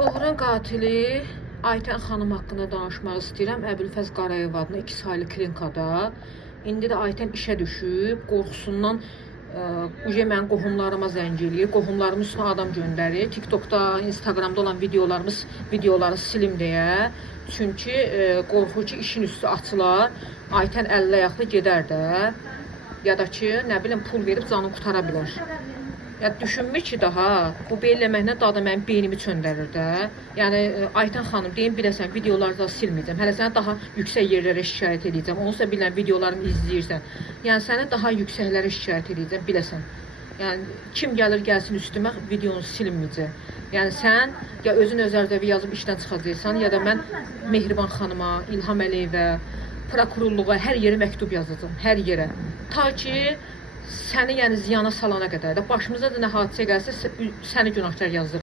Oğrun qatili Aytən xanım haqqında danışmaq istəyirəm. Əbülfəz Qarayev adına 2 saylı klinikada. İndi də Aytən işə düşüb, qorxusundan mənim qohumlarıma zəng eləyir. Qohumlarımın üstünə adam göndərir. TikTokda, Instagramda olan videoları silim deyə. Çünki qorxur ki, işin üstü açılar. Aytən əllə ayaqlı gedər də. Ya da ki, nə bilim, pul verib canını qutara bilər. Ya düşünmür ki daha bu belləməklə daha da mənim beynimi çöndərir də. Yəni Aytən xanım deyim biləsən videolarda silməyəcəm. Hələ səni daha yüksək yerlərə şikayət edəcəm. Onunsa bilən videolarımı izləyirsən. Yəni səni daha yüksəklərə şikayət edəcəm biləsən. Yəni kim gəlir gəlsin üstümə videonu silməyəcək. Yəni sən ya özün özərdəvi yazıb işdən çıxacaqsan ya da mən Mehriban xanıma, İlham Əliyevə, prokurorluğa hər yerə məktub yazacağam. Hər yerə. Ta ki səni yəni ziyana salana qədər də başımıza da nə hadisə gəlsə səni günahkar yazır.